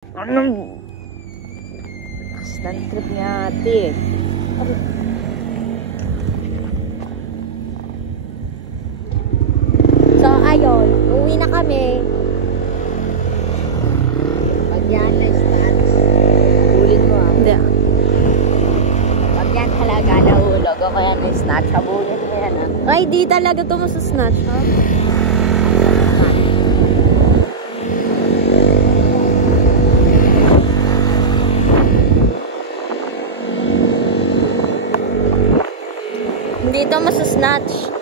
Anong kastan trip niya ate. So ayun, uwi na kami. Pag yan na stats, Ulin mo ah. hindi. Pag yan talaga nahulog ako yan na stats, habulin mo yan ah. Ay, di talaga to masusnatch ha. Hindi to masusnatch.